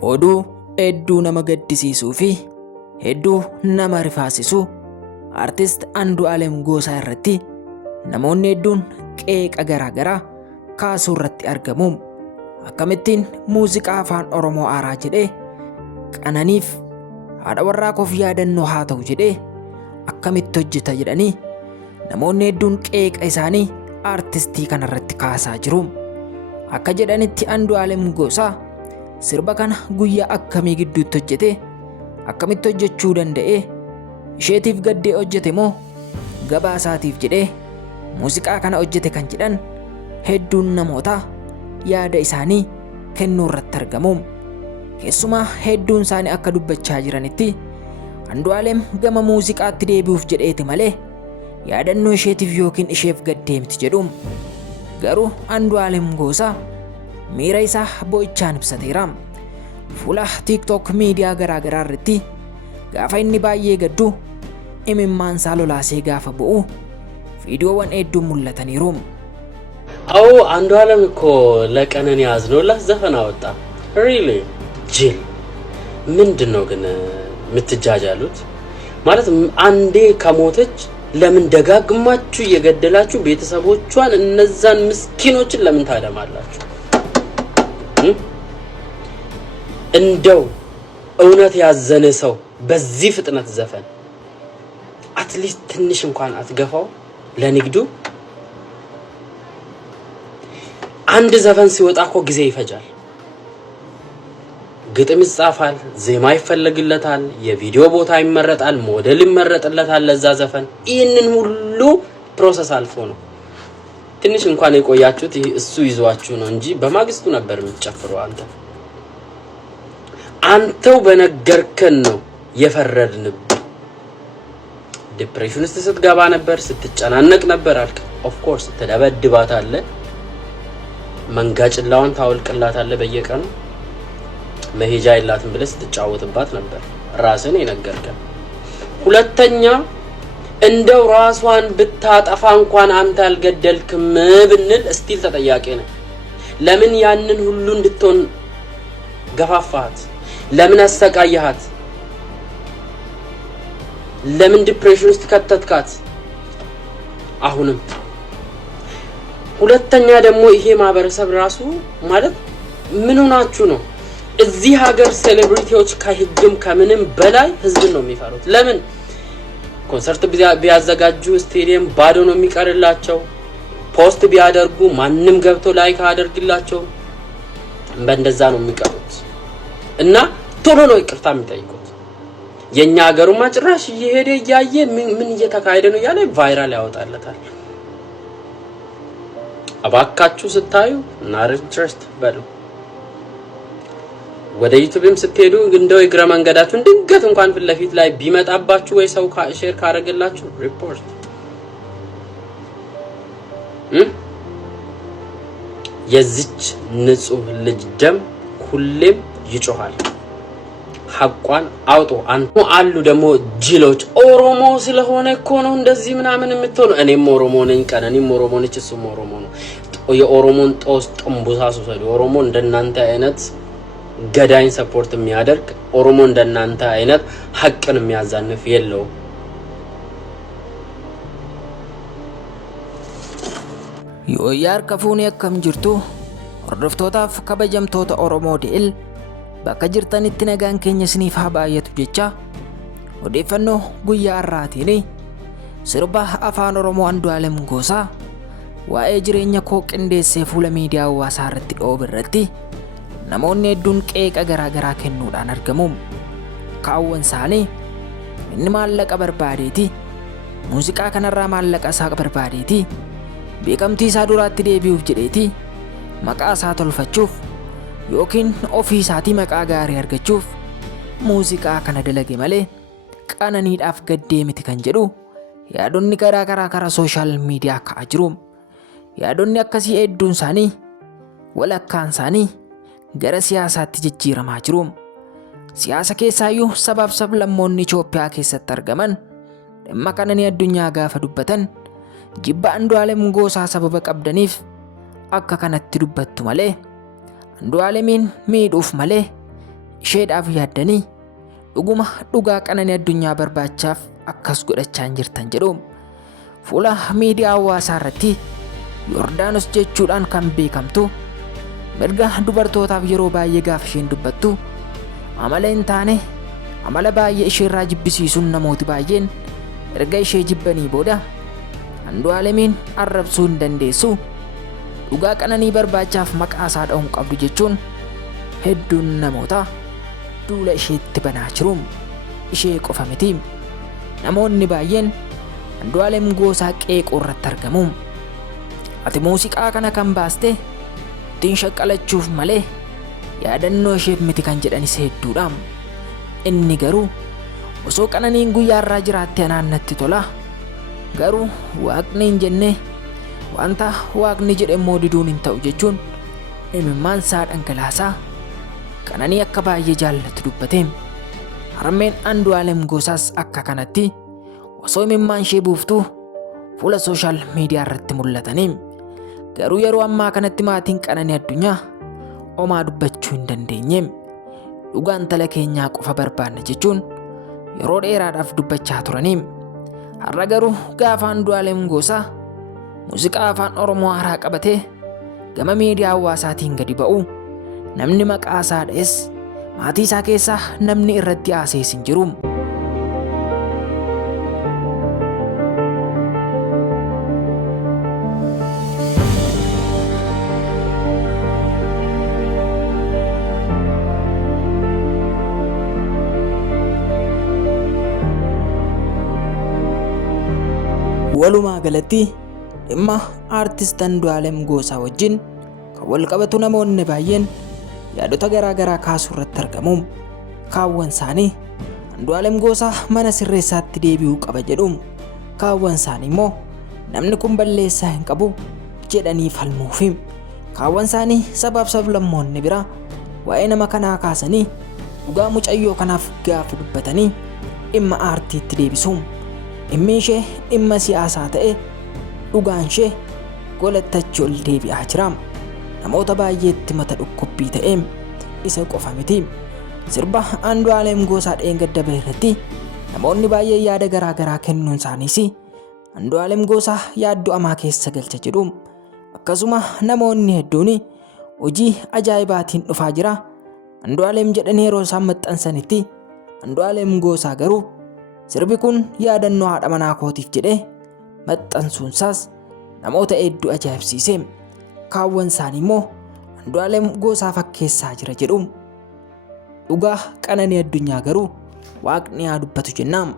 Oduu hedduu nama gaddisiisuu fi hedduu nama rifaasisuu artist Andu'aalem Goosaa irratti namoonni hedduun qeeqa garaagaraa kaasuu irratti argamu. Akkamittiin muuziqaa afaan Oromoo aaraa jedhee qananiif haadha warraa koof yaadannoo haa ta'u jedhee akkamitti hojjeta jedhanii namoonni hedduun qeeqa isaanii artistii kanarratti kaasaa jiru. Akka jedhanitti Andu'aalem Goosaa sirba kana guyyaa akkamii gidduutti hojjete, akkamitti hojjechuu danda'e, isheetiif gaddee hojjete moo gabaasaatiif jedhee muuziqaa kana hojjete kan jedhan hedduun namoota yaada isaanii kennuu irratti argamu. Keessumaa hedduun isaanii akka dubbachaa jiranitti Andu'aalem gama muuziqaatti deebi'uuf jedheeti malee yaadannoo isheetiif yookiin isheef gaddee miti jedhu. Garuu Andu'aalem Goosaa miira isaa boo'ichaan ibsateera. Fuula TikTok miidiyaa garaagaraa irratti gaafa inni baay'ee gaddu imimmaan isaa lolaasee gaafa bu'u viidiyoowwan hedduun mul'ataniiru. አዎ አንዱዓለም እኮ ለቀነኒ ያዝኖላት ዘፈን አወጣ። ሪሊ ጅል ምንድነው ግን የምትጃጃሉት? ማለት አንዴ ከሞተች ለምን ደጋግማችሁ እየገደላችሁ ቤተሰቦቿን እነዛን ምስኪኖችን ለምን ታደማላችሁ? እንደው እውነት ያዘነ ሰው በዚህ ፍጥነት ዘፈን አትሊስት ትንሽ እንኳን አትገፋው ለንግዱ? አንድ ዘፈን ሲወጣ እኮ ጊዜ ይፈጃል። ግጥም ይጻፋል፣ ዜማ ይፈልግለታል፣ የቪዲዮ ቦታ ይመረጣል፣ ሞዴል ይመረጥለታል ለዛ ዘፈን። ይህንን ሁሉ ፕሮሰስ አልፎ ነው ትንሽ እንኳን የቆያችሁት እሱ ይዟችሁ ነው እንጂ በማግስቱ ነበር የምትጨፍሩ። አንተው በነገርከን ነው የፈረድንብህ። ዲፕሬሽን ውስጥ ስትገባ ነበር፣ ስትጨናነቅ ነበር አልክ። ኦፍ ኮርስ ትደበድባታለህ፣ መንጋጭላውን ታወልቅላታለህ፣ በየቀኑ መሄጃ የላትም ብለህ ስትጫወትባት ነበር ራስን የነገርከን። ሁለተኛ እንደው ራስዋን ብታጠፋ እንኳን አንተ አልገደልክም ብንል ስቲል ተጠያቂ ነህ። ለምን ያንን ሁሉ እንድትሆን ገፋፋት? ለምን አሰቃየሃት? ለምን ዲፕሬሽን ውስጥ ከተትካት? አሁንም ሁለተኛ ደግሞ ይሄ ማህበረሰብ ራሱ ማለት ምን ሆናችሁ ነው? እዚህ ሀገር ሴሌብሪቲዎች ከህግም ከምንም በላይ ህዝብን ነው የሚፈሩት። ለምን ኮንሰርት ቢያዘጋጁ ስቴዲየም ባዶ ነው የሚቀርላቸው። ፖስት ቢያደርጉ ማንንም ገብቶ ላይክ አደርግላቸው። በእንደዛ ነው የሚቀሩት እና ቶሎ ነው ይቅርታ የሚጠይቁት። የኛ ሀገሩማ ጭራሽ እየሄደ እያየ ምን እየተካሄደ ነው ያለ ቫይራል ያወጣለታል። አባካችሁ ስታዩ ናር ኢንትረስት በሉ። ወደ ዩቲዩብም ስትሄዱ እንደው እግረ መንገዳችሁን ድንገት እንኳን ፊት ለፊት ላይ ቢመጣባችሁ ወይ ሰው ሼር ካረጋላችሁ ሪፖርት። የዚች ንጹህ ልጅ ደም ሁሌም ይጮሃል። ሐቋን አውጡ። አንተ አሉ ደግሞ ጅሎች ኦሮሞ ስለሆነ እኮ ነው እንደዚህ ምናምን የምትሆነው። እኔም ኦሮሞ ነኝ፣ ቀነኒም ኦሮሞ ነች፣ እሱም ኦሮሞ ነው። የኦሮሞን ጦስ ጥንቡሳሱ ሰዱ። ኦሮሞ እንደናንተ አይነት ገዳይን ሰፖርት የሚያደርግ ኦሮሞ እንደናንተ አይነት ሐቅን የሚያዛንፍ የለው። Yooyyaar kafuuni akkam jirtu hordoftotaaf kabajamtoota Oromoo DL bakka jirtanitti nagaan keenya isiniif haa baay'atu jecha odeeffannoo guyyaa har'aatiin sirba afaan Oromoo Andu'aalem Goosaa waa'ee jireenya koo qindeessee fuula miidiyaa hawaasaa irratti dhoobe irratti namoonni hedduun qeeqa garaagaraa kennuudhaan argamu. Kaawwan isaanii inni maallaqa barbaadeeti, muuziqaa kanarraa maallaqa isaa barbaadeeti, beekamtii isaa duraatti deebi'uuf jedheeti, maqaa isaa tolfachuuf yookiin ofii isaatii maqaa gaarii argachuuf muuziqaa kana dalage malee qananiidhaaf gaddee miti kan jedhu yaadonni garaagaraa karaa sooshaal miidiyaa ka'aa jiru. Yaadonni akkasii hedduun isaanii walakkaan isaanii gara siyaasaatti jijjiiramaa jiru. Siyaasa keessaayyuu sabaaf sablammoonni Itoophiyaa keessatti argaman dhimma qananii addunyaa gaafa dubbatan jibba Andu'aalem Goosaa sababa qabdaniif akka kanatti dubbattu malee Andu'aalemiin miidhuuf malee isheedhaaf yaaddanii dhuguma dhugaa Qananii Addunyaa barbaachaaf akkas godhachaa hin jirtan jedhu. Fuula miidiyaa hawaasaa irratti Yordaanos jechuudhaan kan beekamtu mirga dubartootaaf yeroo baay'ee gaafa isheen dubbattu amala hin taane amala baay'ee isheerraa jibbisiisuun namooti baay'een erga ishee jibbanii booda Andu'aalemiin arrabsuu hin dandeessu, dhugaa Qananii barbaachaaf maqaa isaa dha'uun qabdu jechuun hedduun namoota duula isheetti banaa jiru. Ishee qofa miti, namoonni baay'een Andu'aalem Goosaa qeequu irratti argamu. Ati muuziqaa kana kan baaste ittiin shaqqalachuuf malee yaadannoo isheef miti kan jedhanis hedduudha. Inni garuu osoo Qananiin guyyaarraa jiraatte anaan natti tola, garuu Waaqni hin jenne wanta Waaqni jedhe immoo diduun hin ta'u jechuun imimmaan isaa dhangalaasaa Qananii akka baay'ee jaallatu dubbate. Harmeen Andu'aalem Goosaas akka kanatti osoo imimmaan ishee buuftuu fuula sooshaal miidiyaa irratti mul'atanii, garuu yeroo ammaa kanatti maatiin Qananii Addunyaa homaa dubbachuu hin dandeenye. Dhugaa intala keenyaa qofa barbaanna jechuun yeroo dheeraadhaaf dubbachaa turanii. Har'a garuu gaafa Andu'aalem Goosaa muuziqaa afaan Oromoo haaraa qabatee gama miidiyaa hawaasaatiin gadi ba'u, namni maqaa isaa dha'es maatii isaa keessaa namni irratti haasees hin jiru. Walumaa galatti dhimma aartist Andu'aalem Goosaa wajjin kan wal qabatu namoonni baay'een yaadota garaa garaa kaasuu irratti argamu. Kaawwan isaanii Andu'aalem Goosaa mana sirreessaatti deebi'uu qaba jedhu, kaawwan isaanii immoo namni kun balleessaa hin qabu jedhanii falmuufi. Kaawwan isaanii sabaaf sablammoonni biraa waa'ee nama kanaa kaasanii dhugaa mucayyoo kanaaf gaafa dubbatanii dhimma aartiitti deebisu. Dhimmi ishee dhimma siyaasaa ta'e dhugaan ishee golattachuu ol deebi'aa jira. Namoota baay'eetti mata dhukkubbii ta'e isa qofa miti. Sirba Andu'aalem Goosaa dheengadda bahe irratti namoonni baay'ee yaada garaa garaa kennuun isaaniis Andu'aalem Goosaa yaaddoo hamaa keessa galcha jedhu. Akkasuma namoonni hedduun hojii ajaa'ibaatiin dhufaa jira Andu'aalem jedhanii yeroo isaan maxxansanitti, Andu'aalem Goosaa garuu sirbi kun yaadannoo haadha manaa kootiif jedhee maxxansuunsaas namoota hedduu ajaa'ibsiise. Kaawwan isaanii immoo Andu'aalem Goosaa fakkeessaa jira jedhu. Dhugaa Qananii Addunyaa garuu Waaqni haa dubbatu jennaan.